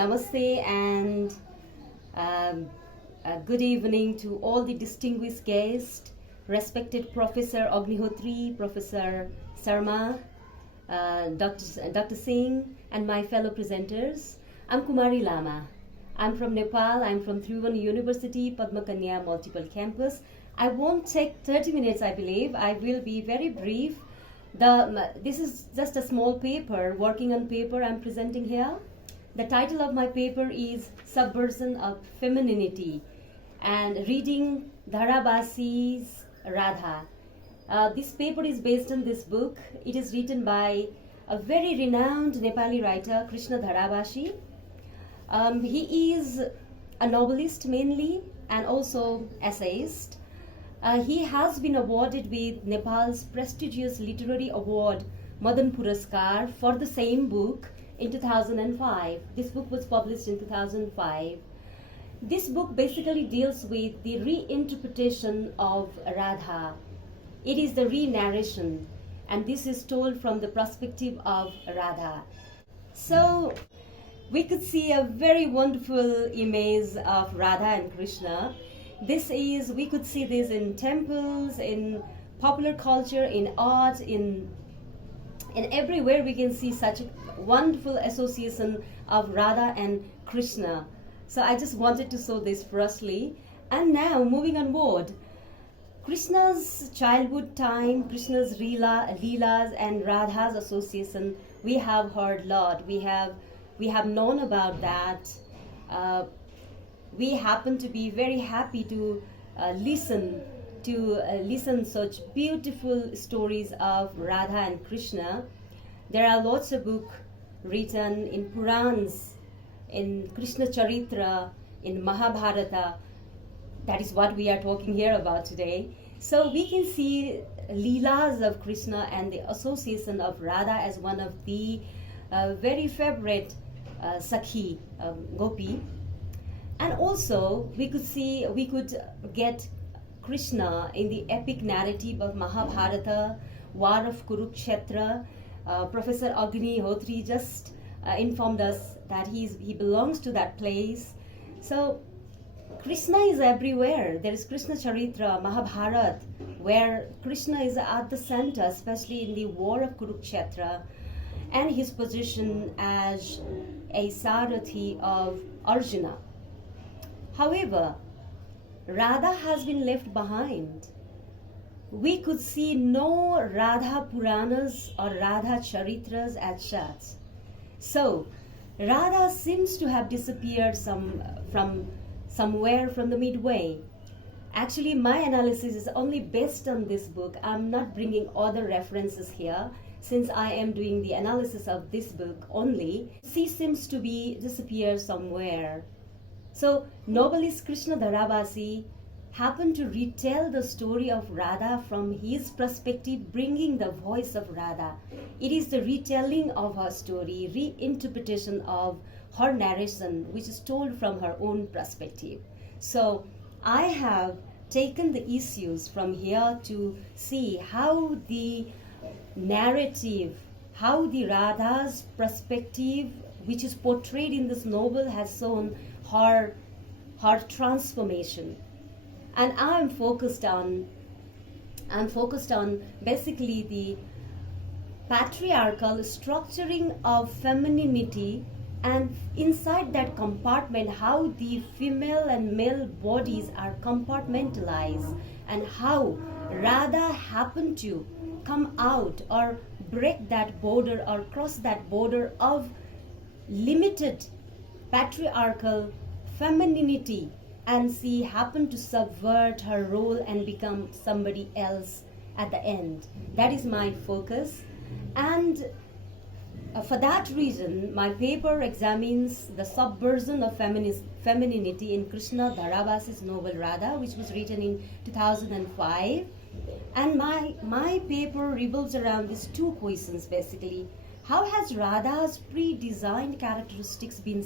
Namaste and good evening to all the distinguished guests, respected Professor Agnihotri, Professor Sarma, Dr. Singh, and my fellow presenters. I'm Kumari Lama. I'm from Nepal. I'm from Tribhuvan University, Padma Kanya Multiple Campus. I won't take 30 minutes, I believe. I will be very brief. This is just a small paper, working on paper I'm presenting here. The title of my paper is Subversion of Femininity and reading Dharabasi's Radha. This paper is based on this book. It is written by a very renowned Nepali writer, Krishna Dharabasi. He is a novelist mainly and also essayist. He has been awarded with Nepal's prestigious literary award, Madan Puraskar, for the same book in 2005. This book was published in 2005. This book basically deals with the reinterpretation of Radha. It is the re-narration, and this is told from the perspective of Radha. So we could see a very wonderful image of Radha and Krishna. We could see this in temples, in popular culture, in art, in everywhere we can see such a wonderful association of Radha and Krishna. So I just wanted to show this firstly. And now moving onward, Krishna's childhood time, Krishna's Leelas and Radha's association, we have heard a lot. We have known about that. We happen to be very happy to listen such beautiful stories of Radha and Krishna. There are lots of books written in Purans, in Krishna Charitra, in Mahabharata. That is what we are talking here about today. So we can see Leelas of Krishna and the association of Radha as one of the very favorite Sakhi, Gopi. And also we could get Krishna in the epic narrative of Mahabharata, War of Kurukshetra. Professor Agnihotri just informed us that he belongs to that place. So Krishna is everywhere. There is Krishna Charitra, Mahabharata, where Krishna is at the center, especially in the War of Kurukshetra, and his position as a Sarathi of Arjuna. However, Radha has been left behind. We could see no Radha Puranas or Radha Charitras as such. So, Radha seems to have disappeared somewhere from the midway. Actually, my analysis is only based on this book. I'm not bringing other references here, since I am doing the analysis of this book only. She seems to be disappeared somewhere. So, novelist Krishna Dharabasi happened to retell the story of Radha from his perspective, bringing the voice of Radha. It is the retelling of her story, reinterpretation of her narration, which is told from her own perspective. So I have taken the issues from here to see how the narrative, how the Radha's perspective, which is portrayed in this novel, has shown her transformation. And I'm focused on basically the patriarchal structuring of femininity, and inside that compartment how the female and male bodies are compartmentalized, and how Radha happened to come out or break that border or cross that border of limited patriarchal femininity, and she happened to subvert her role and become somebody else at the end. That is my focus. And for that reason, my paper examines the subversion of femininity in Krishna Dharabasi's novel Radha, which was written in 2005. And my paper revolves around these two questions basically. How has Radha's pre-designed characteristics been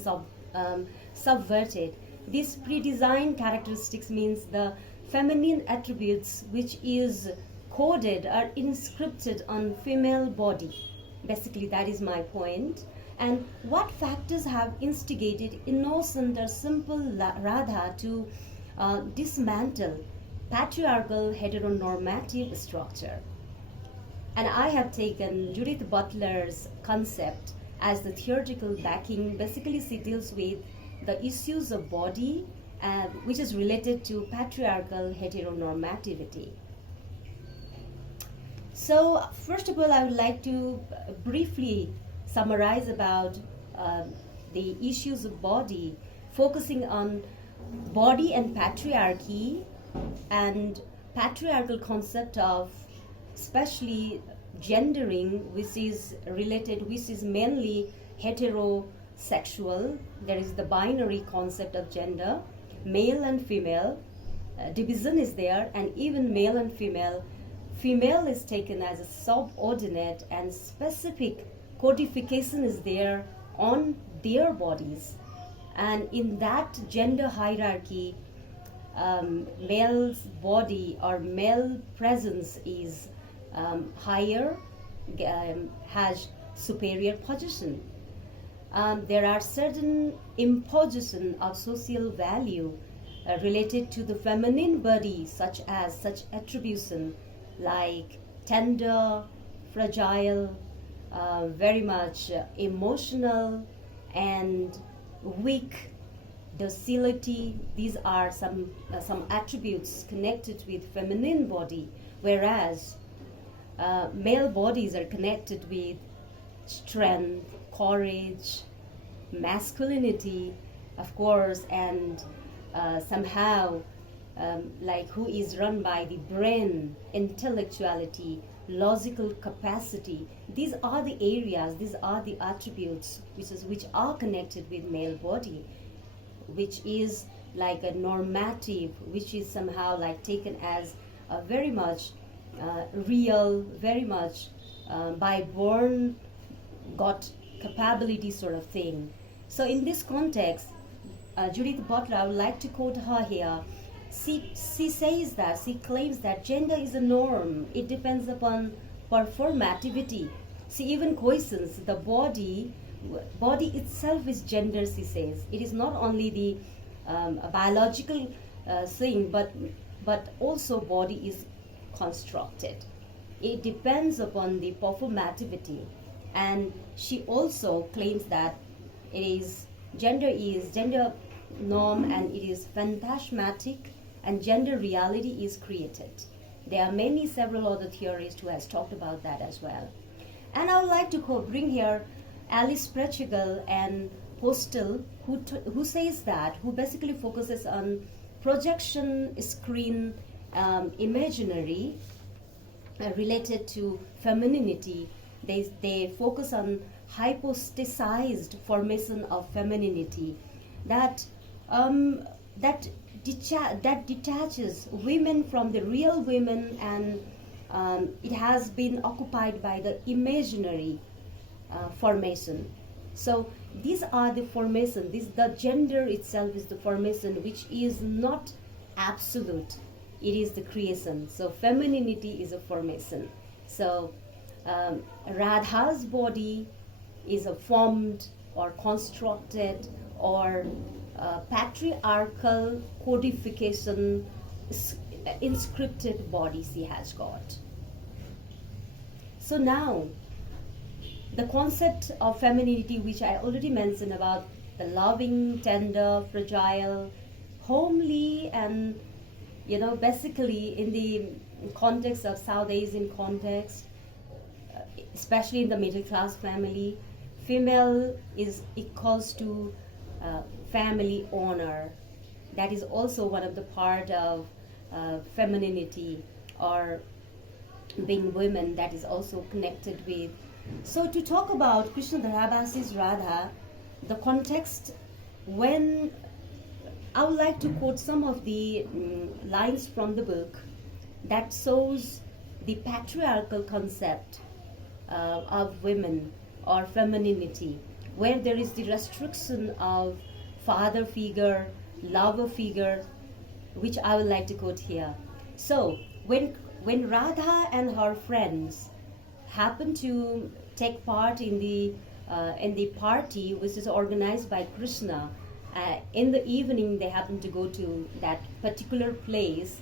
subverted? These pre-designed characteristics means the feminine attributes which is coded or inscripted on female body. Basically, that is my point. and what factors have instigated innocent or simple Radha to dismantle patriarchal heteronormative structure. And I have taken Judith Butler's concept as the theoretical backing. Basically, she deals with the issues of body, which is related to patriarchal heteronormativity. So, first of all, I would like to briefly summarize about the issues of body, focusing on body and patriarchy and patriarchal concept of especially gendering, which is mainly heterosexual. There is the binary concept of gender, male and female. Division is there, and even male and female. Female is taken as a subordinate, and specific codification is there on their bodies. And in that gender hierarchy, male's body or male presence is higher, has superior position. There are certain imposition of social value related to the feminine body, such attribution like tender, fragile, very much emotional, and weak, docility. These are some attributes connected with feminine body, whereas male bodies are connected with strength, courage, masculinity, of course, and somehow like who is run by the brain, intellectuality, logical capacity. These are the areas, these are the attributes which are connected with male body, which is like a normative, which is somehow like taken as a very much real, very much by born got capability sort of thing. So in this context, Judith Butler, I would like to quote her here. She says that, she claims that gender is a norm. It depends upon performativity. She even questions the body itself is gender, she says. It is not only the biological thing, but also body is constructed. It depends upon the performativity. And she also claims that gender norm, and it is phantasmatic, and gender reality is created. There are several other theorists who has talked about that as well. And I would like to bring here Alice Prechigal and Postel, who says that, who basically focuses on projection screen imaginary related to femininity. They focus on hypostasized formation of femininity that detaches women from the real women, and it has been occupied by the imaginary formation. So these are the formation. The gender itself is the formation, which is not absolute. It is the creation. So femininity is a formation. So Radha's body is a formed or constructed or patriarchal codification inscripted body she has got. So now, the concept of femininity, which I already mentioned about the loving, tender, fragile, homely, and basically in the context of South Asian context, especially in the middle class family, female is equals to family honor. That is also one of the part of femininity or being women, that is also connected with. So to talk about Krishna Dharabasi's Radha, the context, when I would like to quote some of the lines from the book that shows the patriarchal concept of women or femininity, where there is the restriction of father figure, lover figure, which I would like to quote here. So when Radha and her friends happen to take part in the in the party which is organized by Krishna. In the evening, they happen to go to that particular place,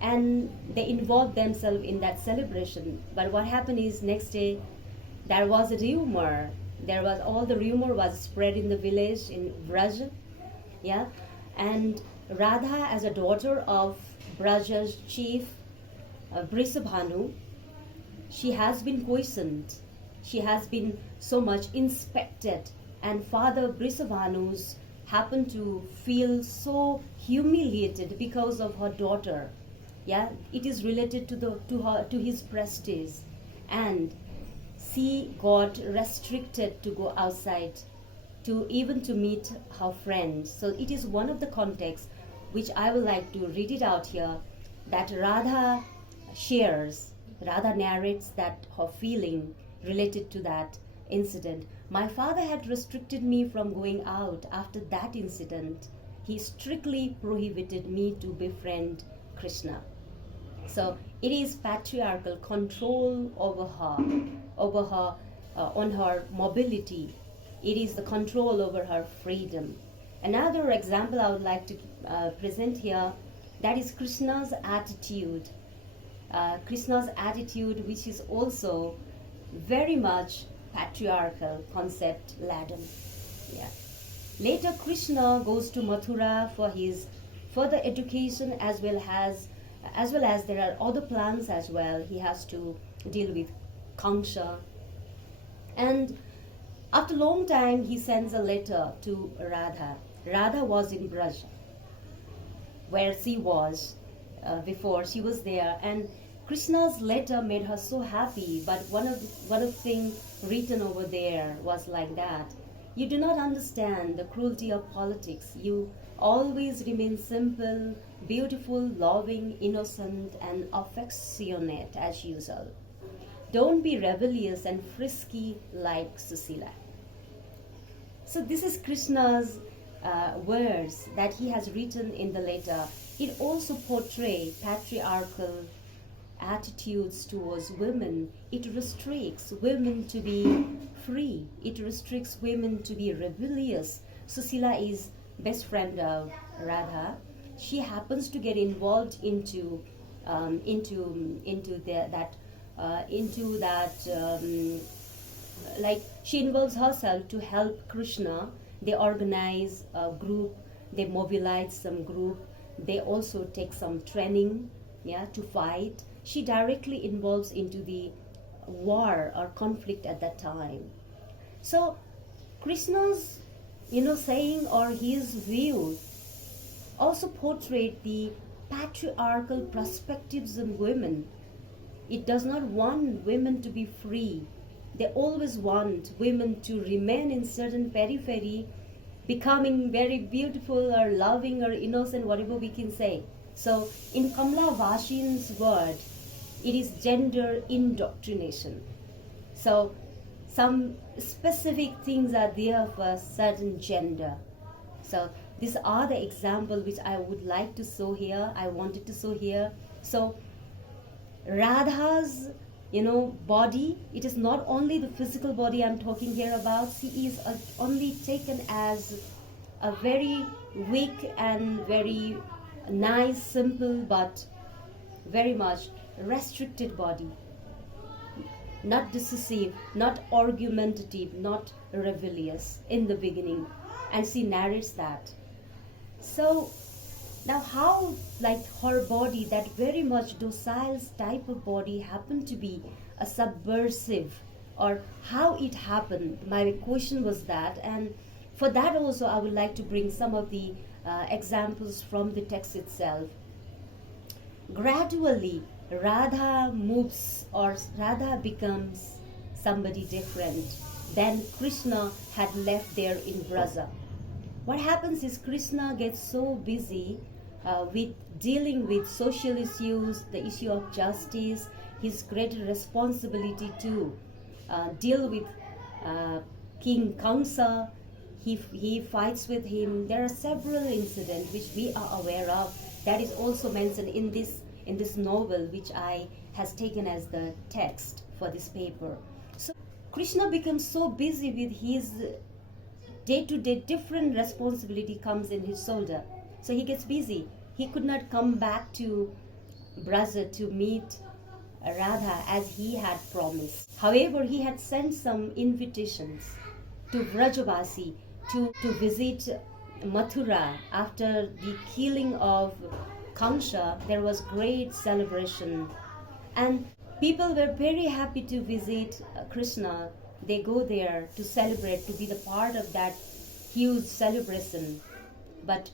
and they involve themselves in that celebration. But what happened is, next day there was a rumor. There was all the rumor was spread in the village in Braj, yeah, and Radha, as a daughter of Braj's chief Brisabhanu, she has been poisoned. She has been so much inspected, and Father Brisabhanu's happened to feel so humiliated because of her daughter. Yeah, it is related to his prestige, and she got restricted to go outside, to even to meet her friends. So it is one of the contexts which I would like to read it out here, that Radha narrates that her feeling related to that incident. My father had restricted me from going out after that incident. He strictly prohibited me to befriend Krishna. So it is patriarchal control over her, on her mobility. It is the control over her freedom. Another example I would like to present here, that is Krishna's attitude. Krishna's attitude, which is also very much patriarchal concept laden. Yeah. Later, Krishna goes to Mathura for his further education, as well as there are other plans as well. He has to deal with Kamsa, and after a long time, he sends a letter to Radha. Radha was in Braj, where she was before. She was there, and Krishna's letter made her so happy. But one of the things written over there was like that: you do not understand the cruelty of politics. You always remain simple, beautiful, loving, innocent, and affectionate as usual. Don't be rebellious and frisky like Susila. So this is Krishna's words that he has written in the letter. It also portrays patriarchal attitudes towards women. It restricts women to be free. It restricts women to be rebellious. Susila is best friend of Radha. She happens to get involved into like she involves herself to help Krishna. They organize a group. They mobilize some group. They also take some training, yeah, to fight. She directly involves into the war or conflict at that time. So Krishna's saying or his view also portrayed the patriarchal perspectives on women. It does not want women to be free. They always want women to remain in certain periphery, becoming very beautiful or loving or innocent, whatever we can say. So in Kamla Vashin's word, it is gender indoctrination. So some specific things are there for a certain gender. So these are the examples which I would like to show here. I wanted to show here. So Radha's body, it is not only the physical body I'm talking here about. She is only taken as a very weak and very nice, simple, but very much restricted body. Not decisive, not argumentative, not rebellious in the beginning. And she narrates that. So now how, like her body, that very much docile type of body, happened to be a subversive, or how it happened? My question was that, and for that also I would like to bring some of the examples from the text itself. Gradually, Radha moves, or Radha becomes somebody different than Krishna had left there in Braja. What happens is Krishna gets so busy with dealing with social issues, the issue of justice, his greater responsibility to deal with King Kamsa. He fights with him. There are several incidents which we are aware of. That is also mentioned in this novel, which I has taken as the text for this paper. So Krishna becomes so busy with his day-to-day different responsibility comes in his shoulder. So he gets busy. He could not come back to Braja to meet Radha as he had promised. However, he had sent some invitations to Vrajavasi to visit Mathura. After the killing of Kamsa, there was great celebration, and people were very happy to visit Krishna. They go there to celebrate, to be the part of that huge celebration. But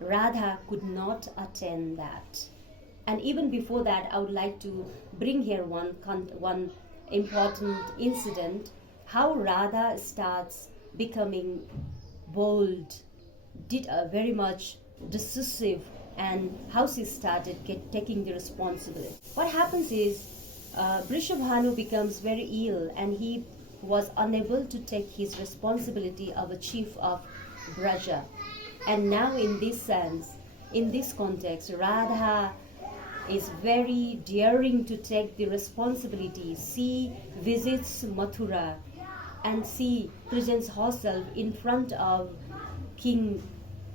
Radha could not attend that. And even before that, I would like to bring here one important incident, how Radha starts becoming bold, very much decisive, and how she started taking the responsibility. What happens is, Brishabhanu becomes very ill, and he was unable to take his responsibility of a chief of Braja. And now in this sense, in this context, Radha is very daring to take the responsibility. She visits Mathura and she presents herself in front of King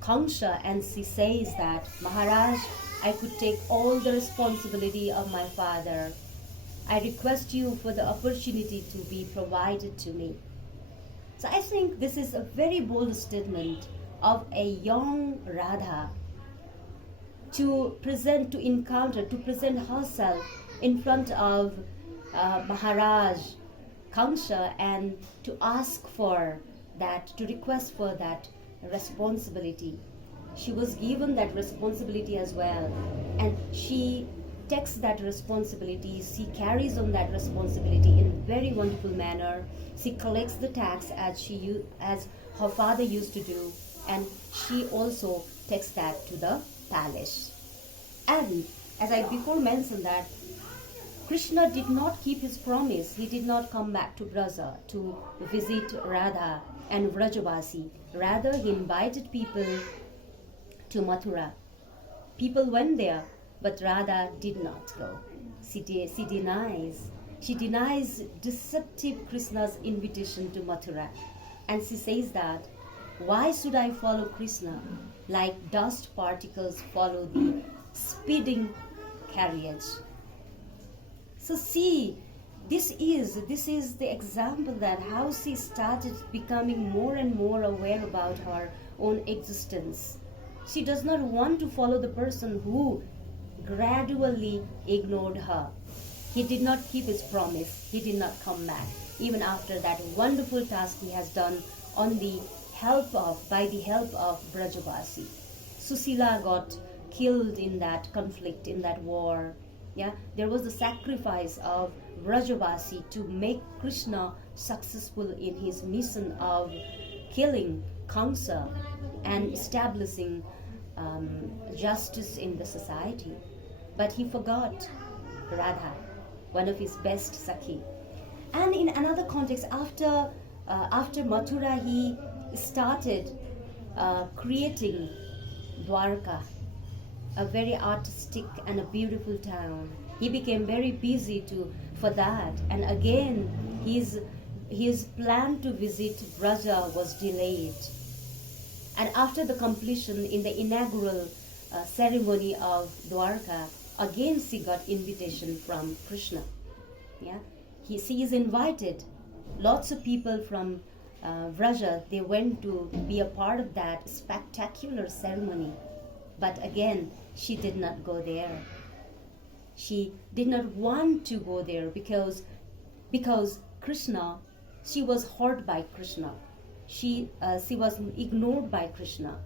Kamsa, and she says that, Maharaj, I could take all the responsibility of my father. I request you for the opportunity to be provided to me. So I think this is a very bold statement of a young Radha to present herself in front of Maharaj Kamsa and to ask for that, to request for that responsibility. She was given that responsibility as well, and she takes that responsibility. She carries on that responsibility in a very wonderful manner. She collects the tax as her father used to do, and she also takes that to the palace. And as I before mentioned that Krishna did not keep his promise. He did not come back to Braja to visit Radha and Vrajavasi. Rather, he invited people to Mathura. People went there, but Radha did not go. She denies deceptive Krishna's invitation to Mathura. And she says that, why should I follow Krishna like dust particles follow the speeding carriage? So see, this is the example that how she started becoming more and more aware about her own existence. She does not want to follow the person who gradually ignored her. He did not keep his promise. He did not come back, even after that wonderful task he has done by the help of Brajavasi. Susila got killed in that conflict, in that war. Yeah, there was the sacrifice of Brajavasi to make Krishna successful in his mission of killing Kamsa and establishing justice in the society. But he forgot Radha, one of his best Sakhi. And in another context, after Mathura, he started creating Dwarka, a very artistic and a beautiful town. He became very busy for that, and again his plan to visit Braja was delayed. And after the completion in the inaugural ceremony of Dwarka, again she got invitation from Krishna. Yeah, she is invited. Lots of people from Vraja, they went to be a part of that spectacular ceremony. But again, she did not go there. She did not want to go there because Krishna, she was hurt by Krishna. She was ignored by Krishna.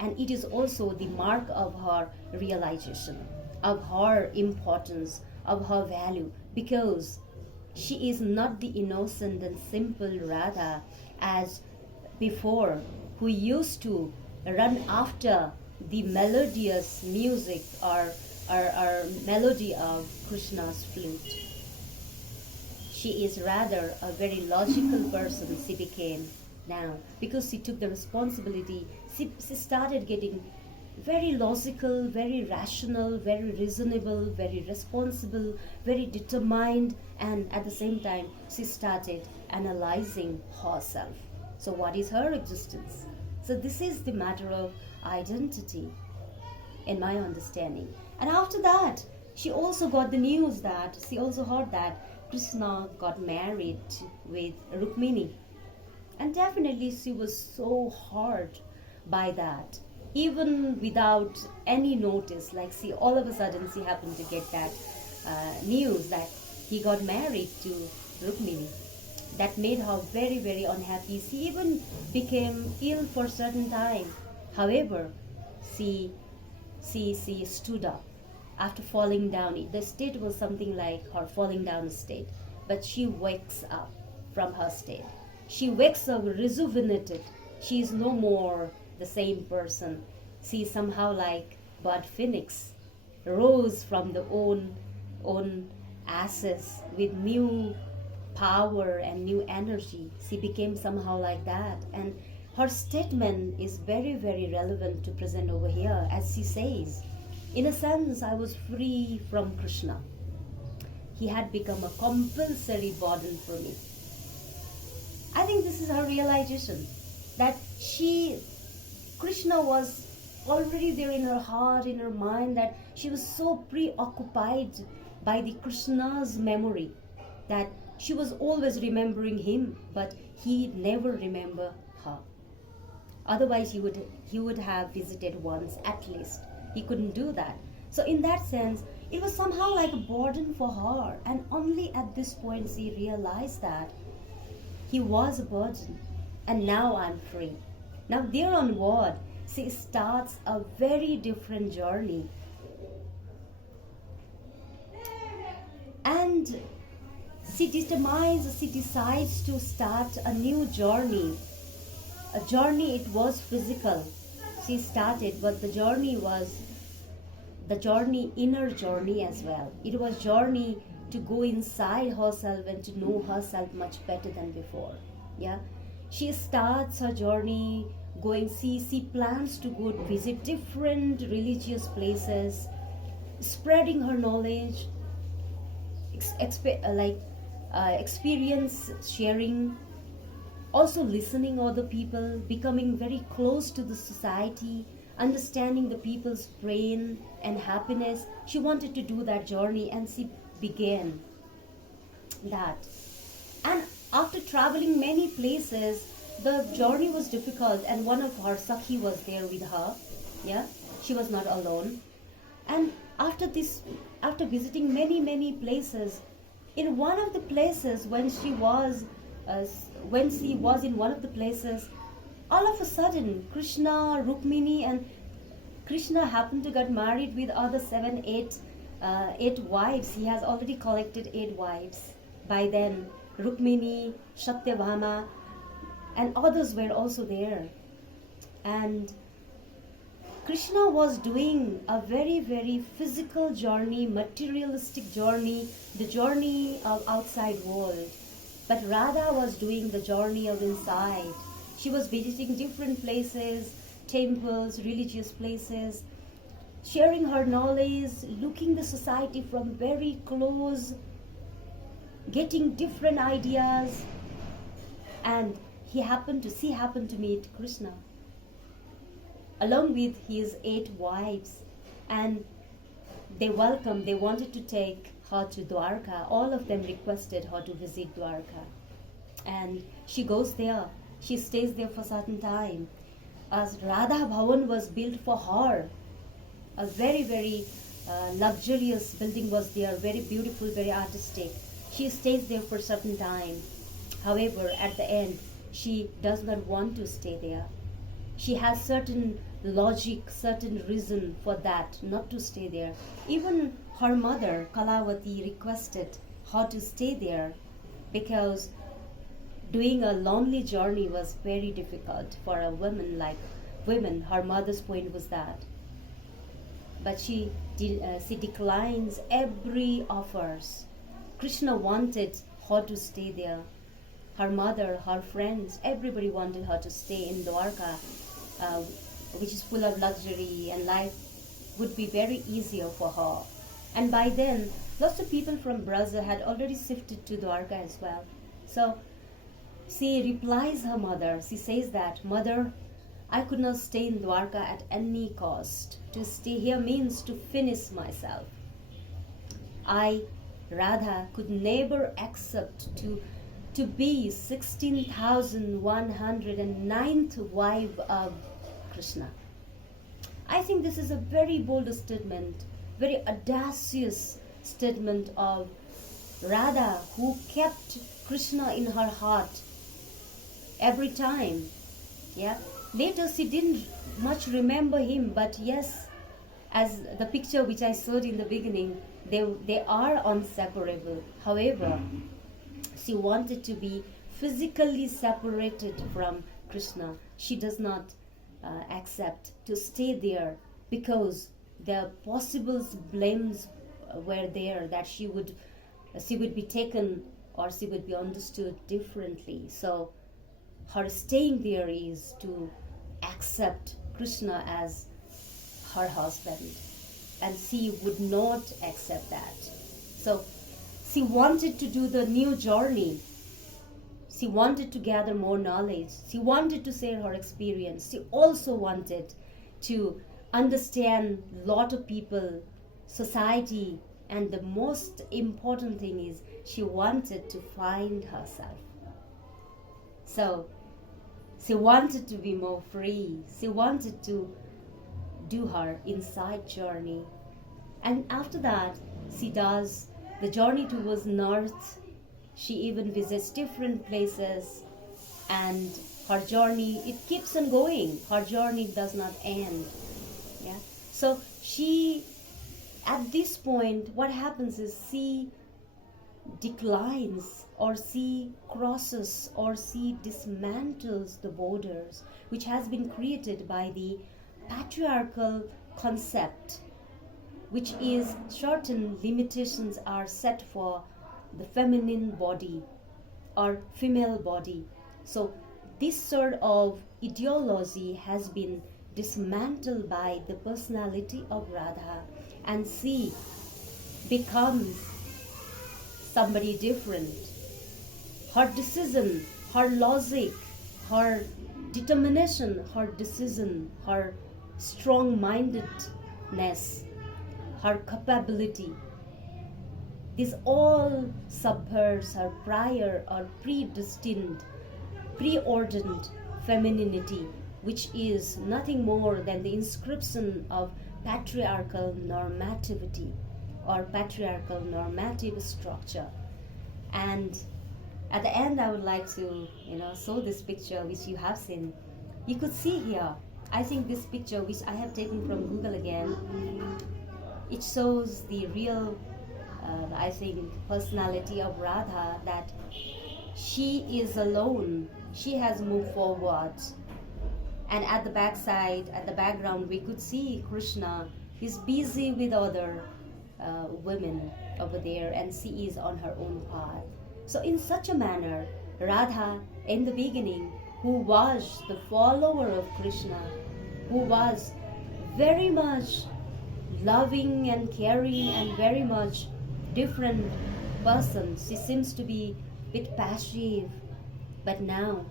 And it is also the mark of her realization, of her importance, of her value, because she is not the innocent and simple Radha as before, who used to run after the melodious music or melody of Krishna's flute. She is rather a very logical person she became now, because she took the responsibility. She started getting very logical, very rational, very reasonable, very responsible, very determined, and at the same time, she started analyzing herself. So, what is her existence? So, this is the matter of identity, in my understanding. And after that, she also got the news that she also heard that Krishna got married with Rukmini. And definitely, she was so hurt by that, even without any notice. Like, see, all of a sudden, she happened to get that news that he got married to Rukmini. That made her very, very unhappy. She even became ill for a certain time. However, she stood up after falling down. The state was something like her falling down state, but she wakes up from her state. She wakes up rejuvenated. She is no more the same person. She is somehow like bird phoenix, rose from the own ashes with new power and new energy. She became somehow like that. And her statement is very, very relevant to present over here, as she says, in a sense, I was free from Krishna. He had become a compulsory burden for me. I think this is her realization, that Krishna was already there in her heart, in her mind, that she was so preoccupied by the Krishna's memory that she was always remembering him, but he never remembered her. Otherwise, he would have visited once at least. He couldn't do that. So in that sense, it was somehow like a burden for her. And only at this point she realized that he was a burden, and now I'm free. Now there onward, she starts a very different journey. And she decides to start a new journey. A journey, it was physical. She started, but the journey was inner journey as well. It was journey to go inside herself and to know herself much better than before. Yeah, she starts her journey going. She plans to go visit different religious places, spreading her knowledge, experience sharing, also listening other people, becoming very close to the society, understanding the people's brain and happiness. She wanted to do that journey, and she began that. And after traveling many places, the journey was difficult, and one of her Sakhi was there with her. Yeah, she was not alone. And after visiting many places, in one of the places, when she was in one of the places, all of a sudden Krishna, Rukmini, and Krishna happened to get married with other 8 wives. He has already collected 8 wives by then. Rukmini, Satyabhama, and others were also there. And Krishna was doing a very, very physical journey, materialistic journey, the journey of outside world. But Radha was doing the journey of inside. She was visiting different places, temples, religious places, sharing her knowledge, looking the society from very close, getting different ideas. And she happened to meet Krishna along with his 8 wives, and they wanted to take her to Dwarka. All of them requested her to visit Dwarka, and she goes there. She stays there for a certain time. As Radha Bhavan was built for her, a very, very luxurious building was there, very beautiful, very artistic. She stays there for a certain time. However, at the end, she does not want to stay there. She has certain logic, certain reason for that, not to stay there. Even her mother, Kalavati, requested her to stay there because doing a lonely journey was very difficult for a woman like women. Her mother's point was that. But she declines every offers. Krishna wanted her to stay there. Her mother, her friends, everybody wanted her to stay in Dwarka which is full of luxury, and life would be very easier for her. And by then, lots of people from Brazil had already shifted to Dwarka as well. So she replies her mother. She says that, "Mother, I could not stay in Dwarka at any cost. To stay here means to finish myself. I, Radha, could never accept to be 16,109th wife of Krishna." I think this is a very bold statement, very audacious statement of Radha, who kept Krishna in her heart every time. Yeah. Later she didn't much remember him, but yes, as the picture which I showed in the beginning, they are inseparable. However, she wanted to be physically separated from Krishna. She does not accept to stay there because the possible blames were there that she would be taken or she would be understood differently. So her staying there is to accept Krishna as her husband, and she would not accept that. So she wanted to do the new journey. She wanted to gather more knowledge. She wanted to share her experience. She also wanted to understand a lot of people, society, and the most important thing is she wanted to find herself. So she wanted to be more free. She wanted to do her inside journey. And after that, she does the journey towards north. She even visits different places, and her journey, it keeps on going. Her journey does not end. Yeah. So she, at this point, what happens is she declines, or she crosses, or she dismantles the borders which has been created by the patriarchal concept, which is certain limitations are set for the feminine body or female body. So this sort of ideology has been dismantled by the personality of Radha, and she becomes somebody different. Her decision, her logic, her determination, her decision, her strong-mindedness, her capability, this all subverts her prior or predestined, preordained femininity, which is nothing more than the inscription of patriarchal normativity or patriarchal normative structure. And at the end, I would like to, show this picture which you have seen. You could see here, I think this picture which I have taken from Google again, it shows the real I think personality of Radha, that she is alone. She has moved forward, and at the backside, at the background, we could see Krishna. He's busy with other women over there, and she is on her own path. So in such a manner, Radha, in the beginning, who was the follower of Krishna, who was very much loving and caring and very much different person. She seems to be a bit passive, but now,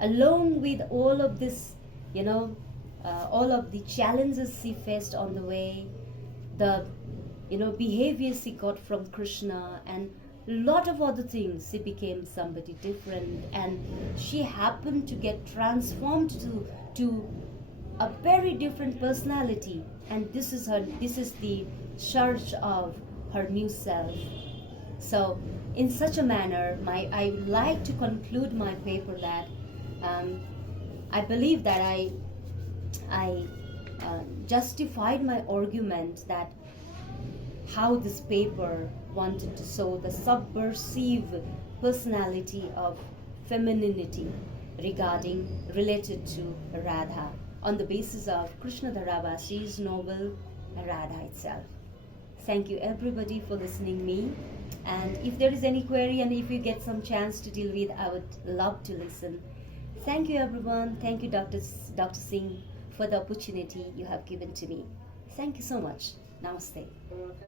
along with all of this, all of the challenges she faced on the way, the behavior she got from Krishna, and a lot of other things, she became somebody different, and she happened to get transformed to a very different personality, and this is the search of her new self. So in such a manner, I like to conclude my paper that I believe that I justified my argument that how this paper wanted to show the subversive personality of femininity related to Radha on the basis of Krishna Dharabasi's novel Radha itself. Thank you everybody for listening me, and if there is any query and if you get some chance to deal with, I would love to listen. Thank you everyone. Thank you Dr. Singh for the opportunity you have given to me. Thank you so much. Namaste.